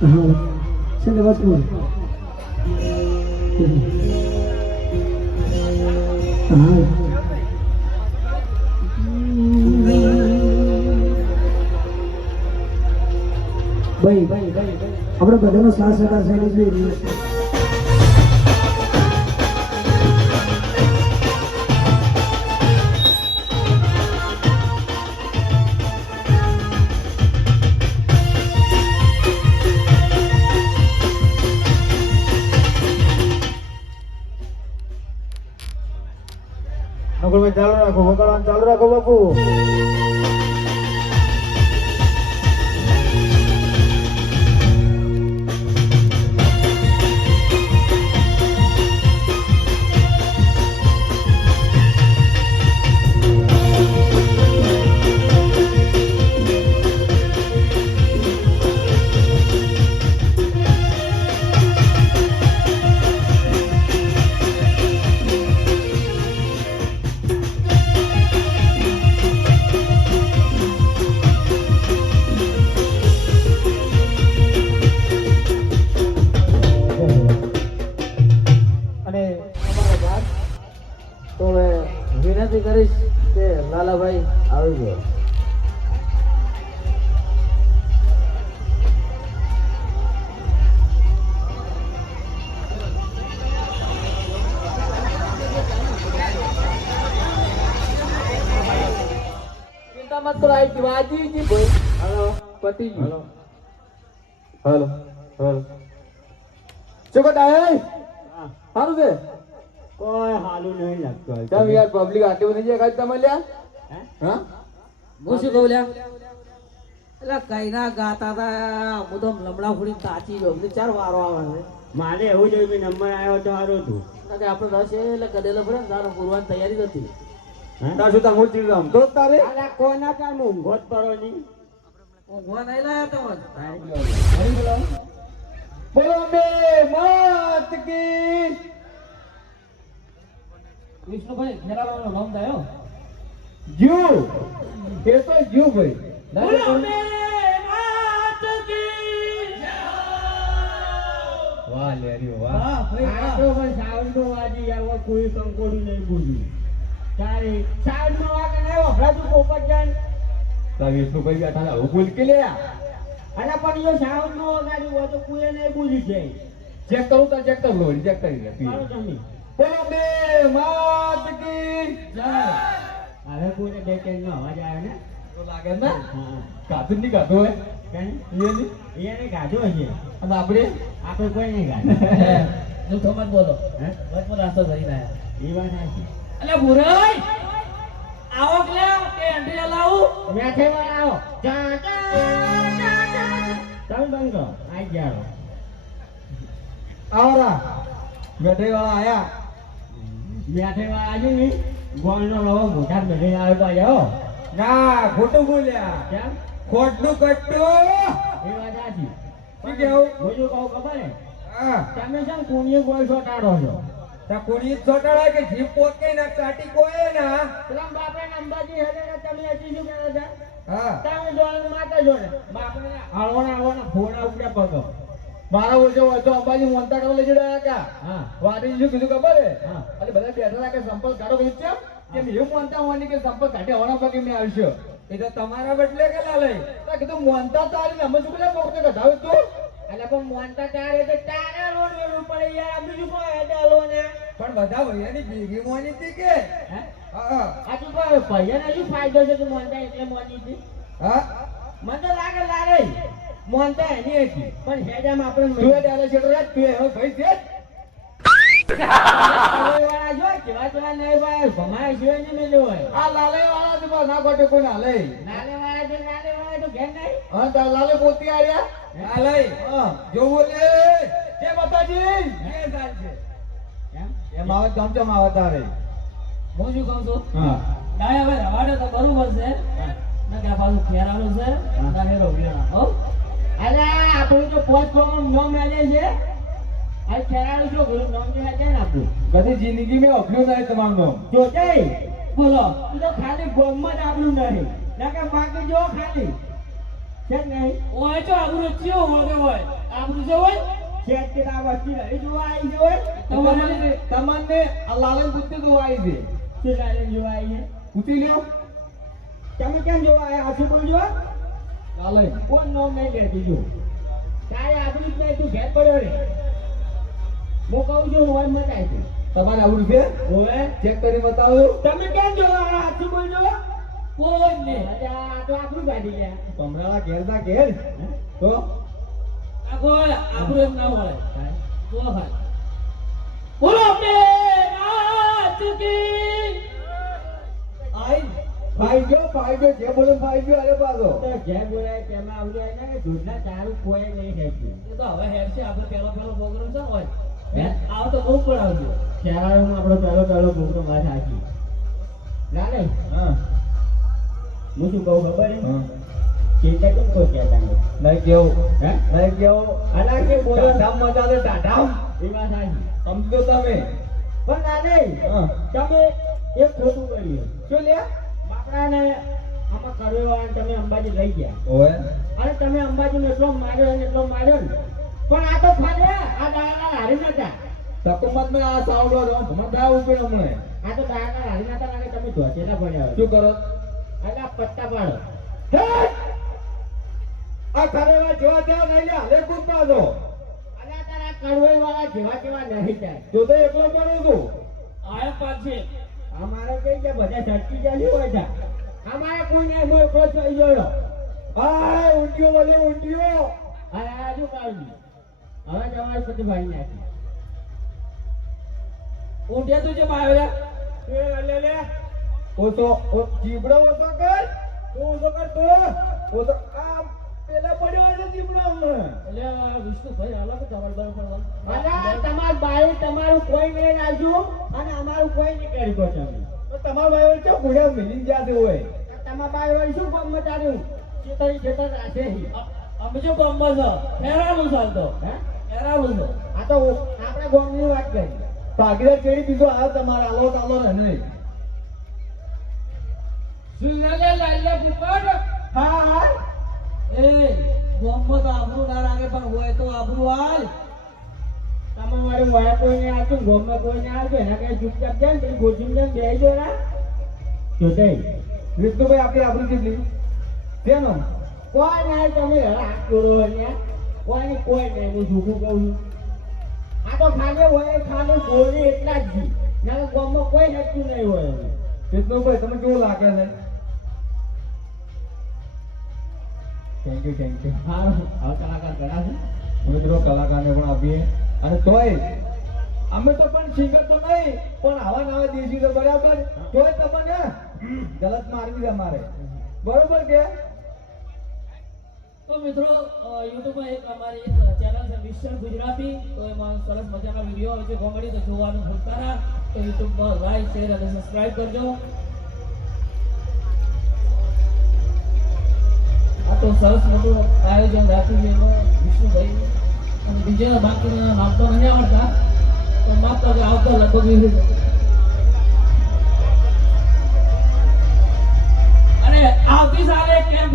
હા છે ને વાત બોલ હા ભાઈ આપણે બધાનો સાથ સહકાર સાથે જોઈએ નકુલભાઈ ચાલુ રાખો વગાડવાનું ચાલુ રાખો બાપુ અને અમારા બાદ તો હવે વિનંતી કરીશ કે લાલાભાઈ આવી ગયો ચિંતા મત કરો આવી વાજી જી ભાઈ હલો પતિ હલો હલો હલો ચોકટ આય હારું છે કોઈ હાલું નહીં લાગતું તમે યાર પબ્લિક આટલી બધી જગ્યાએ તમે લ્યા હા હું શું કહું લ્યા એટલે કઈ ના ગાતા હતા હું તો લમડા ફૂડી તાચી ગયો એટલે ચાર વારો આવે છે મારે એવું જોયું કે નંબર આવ્યો તો સારું હતું કે આપણે રસ એટલે ગધેલો પડે ને તારો પૂરવાની તૈયારી નથી તાર શું તાર મૂર્તિ રમતો જ તારે અલા કોના કામ ઊંઘો જ પરો નહીં ઊંઘવા નહીં લાયા તમે બોલો બે માત કી વિષ્ણુભાઈ ખેરાલાનો નામ થયો જીવ એ તો જીવ ભાઈ બોલો બે માત કી વાહ લેરી વાહ વાહ ભાઈ આ તો પણ સાઉન્ડો વાજી યાર કોઈ કંકોડું નહીં બોલ્યું તારે સાઉન્ડમાં વાગે નહીં વફરાતું પોપટ જાન તાર વિષ્ણુભાઈ બેઠા હતા હું બોલ કે લે અને પણ એ સાઉન્ડમાં વગાડ્યું હોય તો કોઈ નહીં બોલી જાય ચેક કરું તાર ચેક કર લો ચેક કરી લે મારો તમે બોલો બે માત કી હવે કોઈને બે નો અવાજ આવ્યો ને તો લાગે ને હા કાધું ની કાધું હોય કઈ એની એને ગાજો હશે અને આપણે આપણે કોઈ નહીં ગાજો તું થોમત બોલો હે વચમાં નાસ્તો કરીને આયા એ વાત સાચી અલે ભુરાઈ આવો કે એન્ટ્રી લાવું મેઠે વાળા આવો ચાલ બંધ કરો આઈ જાઓ આવરા બેઠે વાળા આયા મેઠે વાળા આજુ ને ગોળનો રવો મોટા બેઠે આવે તો આવો ના ખોટું બોલ્યા કેમ ખોટનું કટ્ટું એ વાત સાચી શું કેવું હું શું કહું ખબર હે હા તમે છે ને કોણીએ ગોળ છોટાડો છો તા કોણી છોટાડા કે જીપ પોકે ના કાટી કોએ ના પેલા બાપે અંબાજી હેડે ને તમે હજી શું કહેતા હતા હા તમે જોડે માતા જોડે બાપને હળવાના ફોડા ઉપડ્યા પગ મારા ઓછો હતો અંબાજી મોનતા કરવા લઈ જડ્યા કા હા વાડી શું કીધું ખબર હે હા. અને બધા બેઠા હતા કે સંપર્ક કાઢો કીધું કેમ કે એવું મોનતા હોવાની કે સંપર્ક કાઢે હોવાના પગે મેં આવશો એ તો તમારા બદલે કે લાલય તા કીધું મોનતા તારી અમે શું કરે મોકે કઢાવે તું એટલે પણ મોનતા ચારે તો ચારે રોડ વેલું પડે યાર બીજું કોઈ હેડાલો ને પણ બધા ભૈયાની ભેગી મોની હતી કે હે હા આ તું કોઈ ભૈયાને શું ફાયદો છે તું મોનતા એટલે મોની હતી હા મને તો લાગે લારે મોનતા એની હતી પણ હેડામાં આપણે તું એ દાદા છેડો રાખ તું એવો ભાઈ છે વાળા જો કેવા કેવા નહીં ભાઈ ભમાય છે ને મેલો હોય આ લાલે વાળા તો ના કોટે કોઈ ના લઈ નાલે વાળા તો ઘેર નહીં હા તા લાલે પોતી આર્યા લાલે હા જો બોલે કે માતાજી કે ચાલ છે એમ એમ આવત ગામ ચમ આવત આવે હું શું કહું છું હા ના હવે રવાડે તો બરોબર છે ના કે પાછું ખેરાનું છે ના હેરો વીણા હો અરે આપણું તો પોસ્ટ ફોર્મ નામ મેલે છે આ ખેરાનું જો ગુરુ નામ જે છે ને આપણું કદી જિંદગી મેં અભ્યું નહીં તમારું નામ જોજે બોલો તું તો ખાલી ગોમમાં જ આપણું નહીં ના કે બાકી જો ખાલી છે નહીં ઓય તો આબરૂ ચિયો હોગે હોય આબરૂ જો હોય છે કે આ વસ્તી લઈ જોવા આવી છે હોય તમને આ લાલન પૂછતે તો આવી દે છે લાલે જોવા આવી છે પૂછી લ્યો તમે કેમ જોવા આવ્યા હાસુ બોલજો લાલન કોણ નામ નહીં લેતી જો તારે આબરૂ જ નહીં તું ઘેર પડ્યો રે હું કહું છું હોય મત આવી તમારે આવડું છે હવે ચેક કરી બતાવો તમે કેમ જોવા આવ્યા હાસુ બોલજો કોઈ ને આ તો આબરૂ કાઢી ગયા કમરાના ઘેર ના ઘેર તો આ કોઈ આબરૂ એમ ના મળે જો ભાઈ બોલો બે નાચ કી આઈ ભાઈ ગયો જે બોલે ભાઈ ગયો અરે પાછો તો જે બોલાય તેમાં આવડે ને કે દૂધના ચારું કોઈ નહીં ખેંચ્યું એ તો હવે હેડ છે આપણે પેલો પ્રોગ્રામ છે હોય હે આવ તો બહુ પણ આવજો શહેરમાં આપણો પહેલો પ્રોગ્રામ વાત સાચી લાલે હા હું શું કહું ખબર હે હા ચિંતા કેમ કોઈ કહેતા નહીં નહીં કેવું હે નહીં કેવું અલા કે બોલો ટાઢામ મજા દે ટાઢામ એ વાત સાચી સમજો તમે પણ લાલે હા તમે એક ખોટું કર્યું શું લે બાપડાને આમાં કરવેવાળાને તમે અંબાજી લઈ ગયા ઓય અને તમે અંબાજીને એટલો માર્યો ને પણ આ તો ફાડ્યા આ દાણા હારી નતા તકમત મે આ સાવડો રો ભમડા ઉપર હમણે આ તો દાણા હારી નતા લાગે તમે ધોચેલા પડ્યા શું કરો અને આ પત્તા પાડો આ કરેવા જોવા જાવ નહીં લે હાલે કૂદ પાડો અને આ તારા કડવાઈ વાળા જેવા જેવા નહીં જાય જો તો એકલો પડું છું આયા પાછે અમારે કઈ કે બધા ચટકી જાય હોય છે અમારે કોઈ નહીં હું એકલો થઈ ગયો આ ઊંટિયો બોલે ઊંટિયો અને આ શું કાઢ્યું હવે તમારી પછી ભાઈ નાખી ઊંડિયા તું જેમ આવ્યા લે ઓ જીબડો ઓછો કર તું ઓછો કર તું ઓછો આ પેલા પડ્યો એટલે જીબડો હમણાં એટલે વિષ્ણુભાઈ હાલો કે તમારે બરાબર અલા તમાર બાઈ તમારું કોઈ નહીં આવજો અને અમારું કોઈ નહીં કરી દો તમે તો તમારા ભાઈઓ ચો ગુડિયા મિલીન જાતે હોય તમાર બાઈ વળી શું કામ મચાડ્યું ચેતર રાખે અમે જો બોમ્બા છો હેરાનું ચાલતો હે હેરાનું છો આ તો આપણે ગોમની વાત કરી ભાગીદાર ચેડી બીજો આ તમારા આલો તાલો રહે નહીં સુનાલે લાલે પુકાર હા હા એ બોમ્બા તો આબરૂ ના લાગે પણ હોય તો આબરૂ હાલ તમાર વાળી વાય કોઈ નહીં આવતું ગોમમાં કોઈ નહીં આવતું એના કઈ ચૂપચાપ જાય ને પેલી ગોચીને જઈને બેસી જો ના જોતે વિષ્ણુભાઈ આપણી આબરૂ કેટલી તેનો કોઈ નહીં તમે હાથ જોડો ને કોઈ નહીં હું જૂઠું કહું છું આ તો ખાલી હોય ખાલી ગોળી એટલા જ જી ના ગોમમાં કોઈ નક્કી નહીં હોય વિષ્ણુભાઈ તમે કેવું લાગે છે થેન્ક યુ હા હવે કલાકાર ઘણા છે મિત્રો કલાકારને પણ આપીએ અને તોય અમે તો પણ સિંગર તો નહીં પણ આવા નવા દેશી તો બરાબર તોય તમને ગલત મારવી છે અમારે બરોબર કે તો મિત્રો યુટ્યુબમાં એક અમારી એક ચેનલ છે મિસ્ટર ગુજરાતી તો એમાં સરસ મજાના વિડીયો આવે છે કોમેડી તો જોવાનું ભૂલતા ના તો યુટ્યુબમાં લાઈક શેર અને સબસ્ક્રાઇબ કરજો આ તો સરસ મોટું આયોજન રાખ્યું છે એમાં વિષ્ણુભાઈ અને બીજા બાકીના નામ તો નહીં આવડતા તો માત્ર કે આવતા લગભગ અને આવતી સાલે કેમ્પ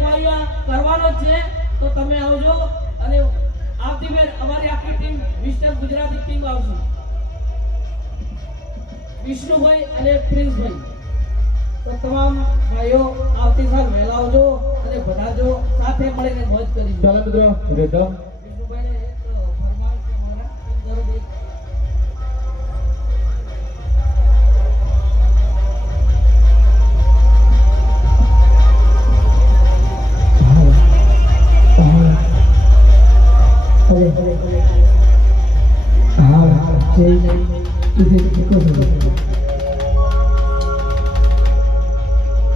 કરવાનો જ છે તો તમે આવજો અને આવતી ફેર અમારી આખી ટીમ મિસ્ટર ગુજરાતી ટીમ આવશે વિષ્ણુભાઈ અને પ્રિન્સભાઈ તો તમામ ભાઈઓ આવતી સાલ વહેલા આવજો અને ભણાવજો સાથે મળીને મોજ કરી ચાલો મિત્રો રેધમ વિષ્ણુભાઈને એક ફરમાન છે મારા જરૂર એક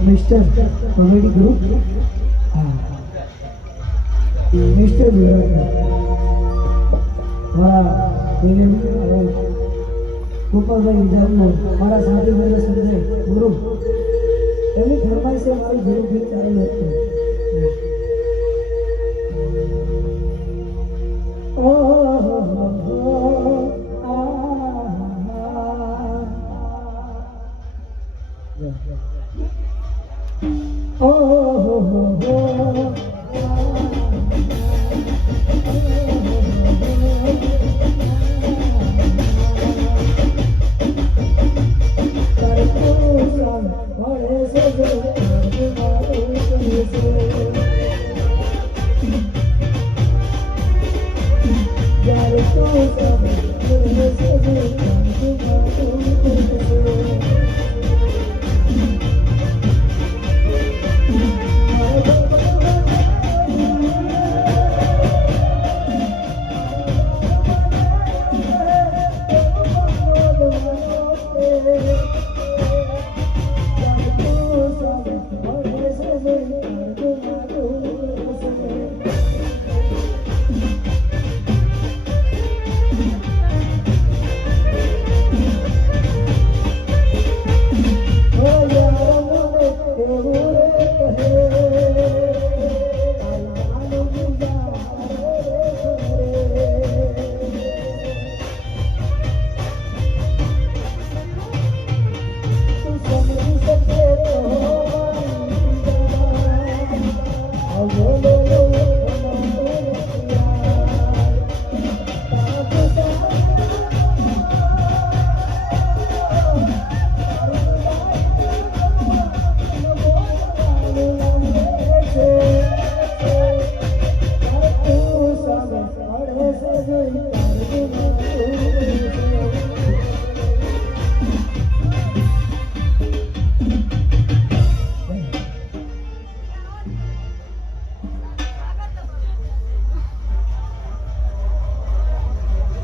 मिस्टर कॉमेडी ग्रुप हाँ मिस्टर गोपाल भाई विधान हमारा साथी मेरे संजय गुरु एमनी फरमाई से हमारी गुरु भी चालू है Oh,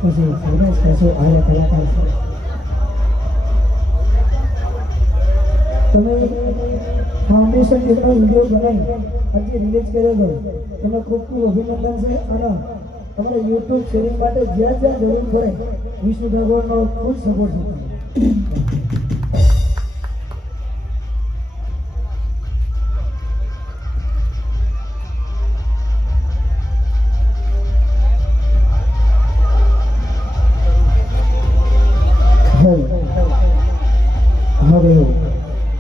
પછી ફેમસ થશો આવા કલાકાર છે. તમે ફાઉન્ડેશન જેટલો વિડીયો બનાવી હજી રિલીઝ કર્યો હતો તમને ખૂબ ખૂબ અભિનંદન છે અને તમારે યુટ્યુબ શેરિંગ માટે જ્યાં જ્યાં જરૂર પડે વિષ્ણુ ઠાકોરનો ફૂલ સપોર્ટ છે. હવે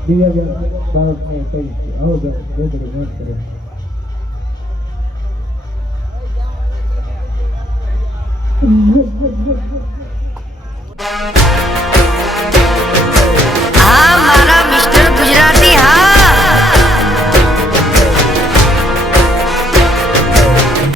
દિવ્યાબેન બાળકને કઈ આવો બેન બે ઘડી વાત કરો. હા